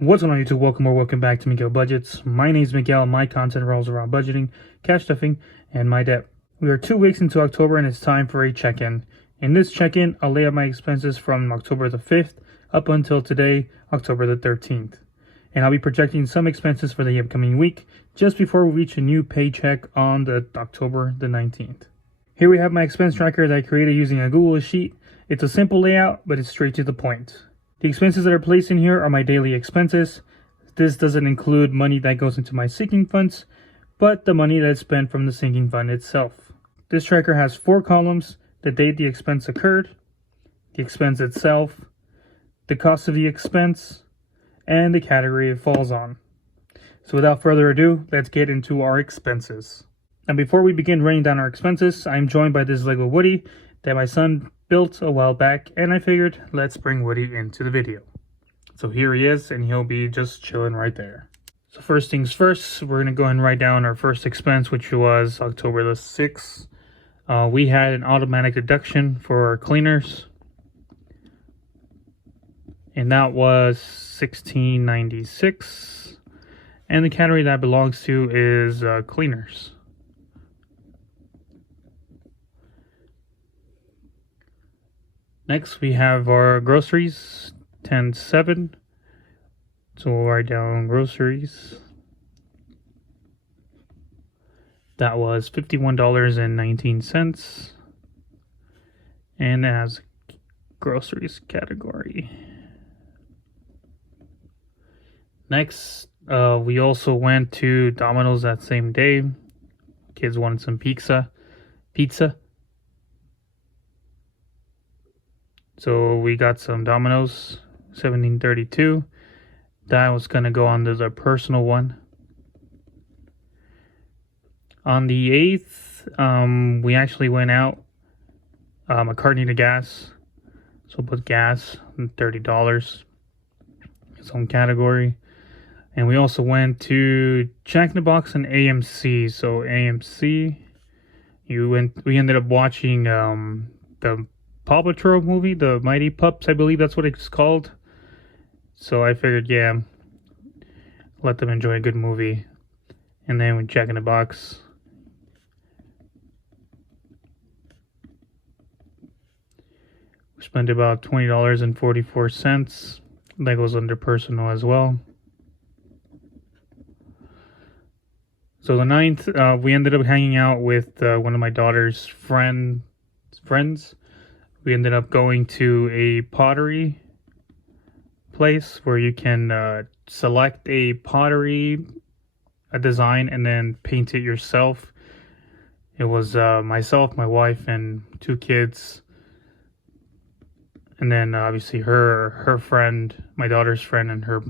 What's going on YouTube? Welcome back to Miguel Budgets. My name is Miguel. My content revolves around budgeting, cash stuffing, and my debt. We are 2 weeks into October and it's time for a check-in. In this check-in, I'll lay out my expenses from October the 5th up until today, October the 13th. And I'll be projecting some expenses for the upcoming week just before we reach a new paycheck on the October the 19th. Here we have my expense tracker that I created using a Google Sheet. It's a simple layout, but it's straight to the point. The expenses that are placed in here are my daily expenses. This doesn't include money that goes into my sinking funds, but the money that's spent from the sinking fund itself. This tracker has 4 columns: the date the expense occurred, the expense itself, the cost of the expense, and the category it falls on. So without further ado, let's get into our expenses. And before we begin writing down our expenses, I'm joined by this Lego Woody that my son built a while back, and I figured let's bring Woody into the video. So here he is, and he'll be just chilling right there. So first things first, we're gonna go ahead and write down our first expense, which was October the 6th. We had an automatic deduction for our cleaners, and that was $16.96. And the category that belongs to is cleaners. Next, we have our groceries, 10.7. So we'll write down groceries. That was $51.19. And it has groceries category. Next, we also went to Domino's that same day. Kids wanted some pizza. So we got some Domino's, $17.32. That was going to go under the personal one. On the 8th, we actually went out, a carton of gas. So we'll put gas, $30. Its own category. And we also went to Jack in the Box and AMC. So AMC, we ended up watching the Paw Patrol movie, the Mighty Pups, I believe that's what it's called. So I figured, yeah, let them enjoy a good movie. And then with Jack in the Box, we spent about $20.44. That goes under personal as well. So the 9th, we ended up hanging out with one of my daughter's friends. We ended up going to a pottery place where you can select a design, and then paint it yourself. It was myself, my wife, and 2 kids. And then obviously her friend, my daughter's friend, and her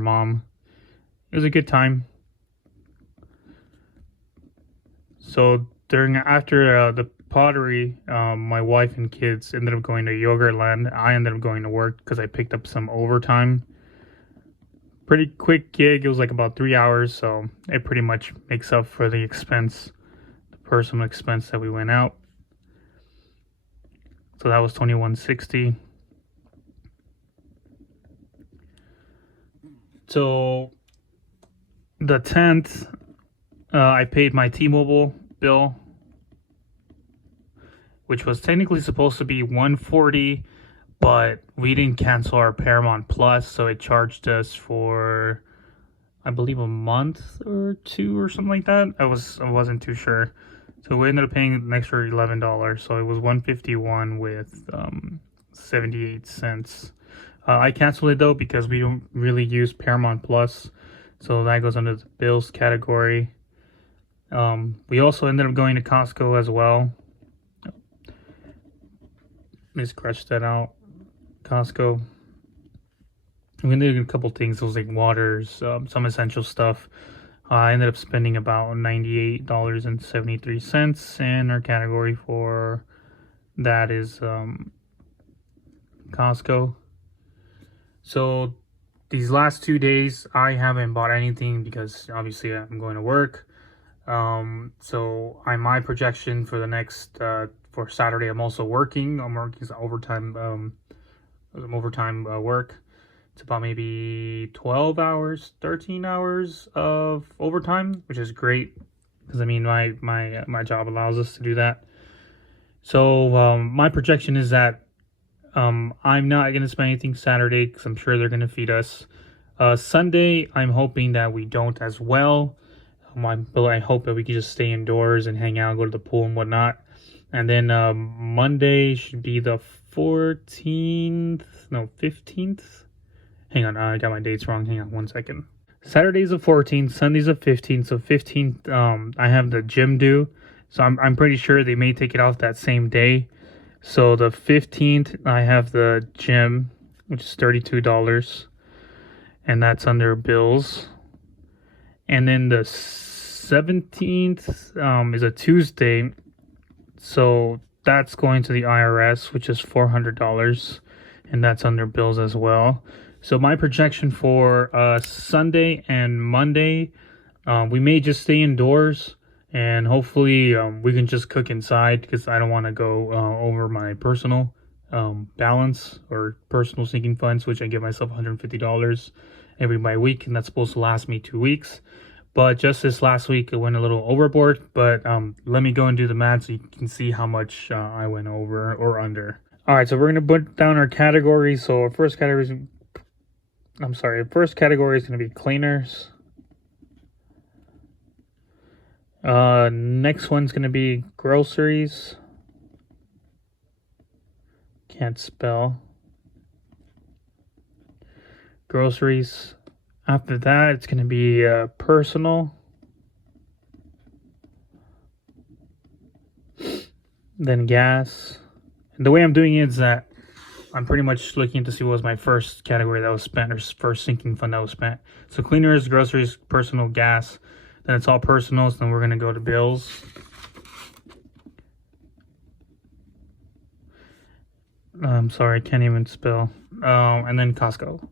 mom. It was a good time. So after the pottery, my wife and kids ended up going to Yogurtland. I ended up going to work because I picked up some overtime. Pretty quick gig. It was like about 3 hours, so it pretty much makes up for the expense, the personal expense that we went out. So that was $21.60. So the 10th, I paid my T-Mobile bill, which was technically supposed to be $140, but we didn't cancel our Paramount Plus, so it charged us for, I believe, a month or 2 or something like that. I wasn't too sure. So we ended up paying an extra $11, so it was $151 with 78 cents. I canceled it though because we don't really use Paramount Plus, so that goes under the bills category. We also ended up going to Costco as well. Let's scratch that out. Costco. We ended up doing a couple things. It was like waters, some essential stuff. I ended up spending about $98.73, and our category for that is Costco. So these last 2 days, I haven't bought anything because obviously I'm going to work. So my projection for the next for Saturday, I'm also working. I'm working some overtime work. It's about maybe 12 hours, 13 hours of overtime, which is great because I mean my job allows us to do that. So my projection is that I'm not going to spend anything Saturday because I'm sure they're going to feed us. Sunday, I'm hoping that we don't as well. I hope that we can just stay indoors and hang out, go to the pool and whatnot. And then Monday should be the 14th, no, 15th. Hang on, I got my dates wrong. Hang on 1 second. Saturday's the 14th, Sunday's the 15th. So 15th, I have the gym due. So I'm pretty sure they may take it off that same day. So the 15th, I have the gym, which is $32. And that's under bills. And then the 17th is a Tuesday. So that's going to the IRS, which is $400. And that's under bills as well. So my projection for Sunday and Monday, we may just stay indoors. And hopefully we can just cook inside because I don't want to go over my personal balance or personal sinking funds, which I give myself $150 every week, and that's supposed to last me 2 weeks. But just this last week, it went a little overboard. But let me go and do the math so you can see how much I went over or under. All right, so we're going to put down our categories. So our first category is, the first category is going to be cleaners. Next one's going to be groceries. Can't spell. Groceries. After that, it's going to be personal. Then gas. And the way I'm doing it is that I'm pretty much looking to see what was my first category that was spent, or first sinking fund that was spent. So cleaners, groceries, personal, gas. Then it's all personal, so then we're going to go to bills. I'm sorry, I can't even spell. And then Costco.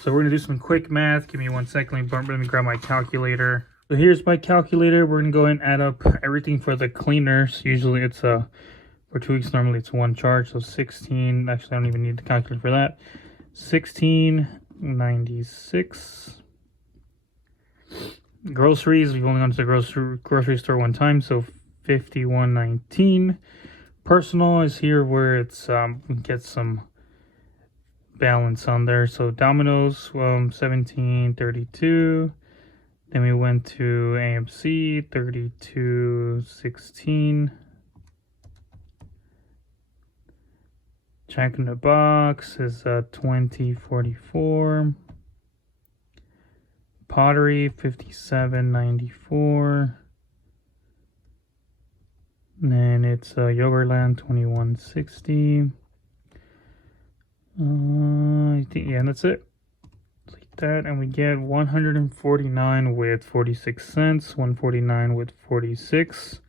So we're going to do some quick math. Give me 1 second. Let me grab my calculator. So here's my calculator. We're going to go and add up everything for the cleaners. Usually it's for 2 weeks, normally it's one charge. So 16, actually I don't even need the calculator for that. 16.96. Groceries, we've only gone to the grocery store one time, so 51.19. Personal is here where it's we get some balance on there. So Domino's, 17.32. Then we went to AMC, 32.16. Jack in the Box is 20.44. Pottery, 57.94. And then it's Yogurtland, 21.60. Yeah, that's it. Like that, and we get 149 with 46 cents, 149 with 46.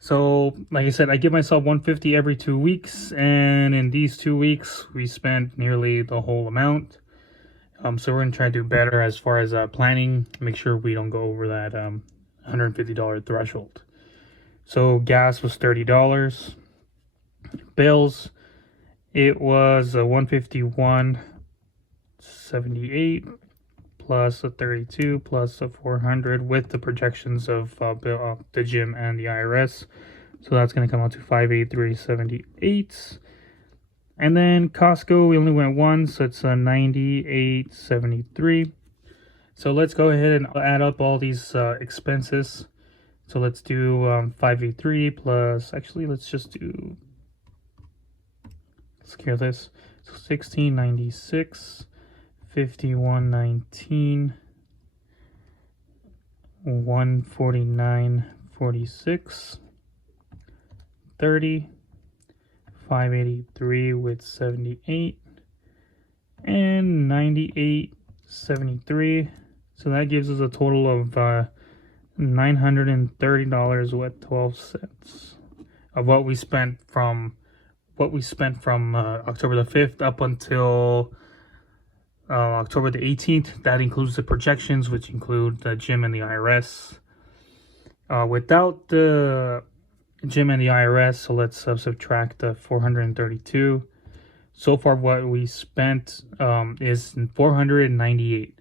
So, like I said, I give myself 150 every 2 weeks, and in these 2 weeks, we spent nearly the whole amount. So we're going to try to do better as far as planning, make sure we don't go over that $150 threshold. So gas was $30. Bills, it was 151.78 plus a 32 plus a 400 with the projections of the gym and the IRS. So that's going to come out to 583.78. And then Costco, we only went once, so it's a 98.73. So let's go ahead and add up all these expenses. So let's do 583 plus, actually, let's clear this. So 16.96, 51.19, 149.46, 30. 583 with 78 and 98.73. So that gives us a total of $930 with 12 cents of what we spent from October the 5th up until October the 18th. That includes the projections, which include the gym and the IRS. Without the gym and the IRS, so let's subtract the 432. So far, what we spent is $498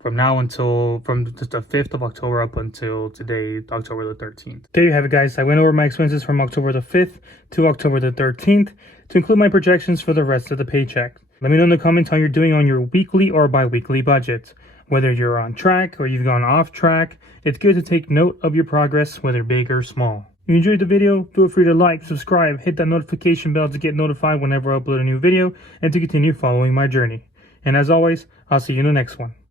from the 5th of October up until today, October the 13th. There you have it, guys. I went over my expenses from October the 5th to October the 13th to include my projections for the rest of the paycheck. Let me know in the comments how you're doing on your weekly or bi-weekly budget. Whether you're on track or you've gone off track, it's good to take note of your progress, whether big or small. If you enjoyed the video, feel free to like, subscribe, hit that notification bell to get notified whenever I upload a new video and to continue following my journey. And as always, I'll see you in the next one.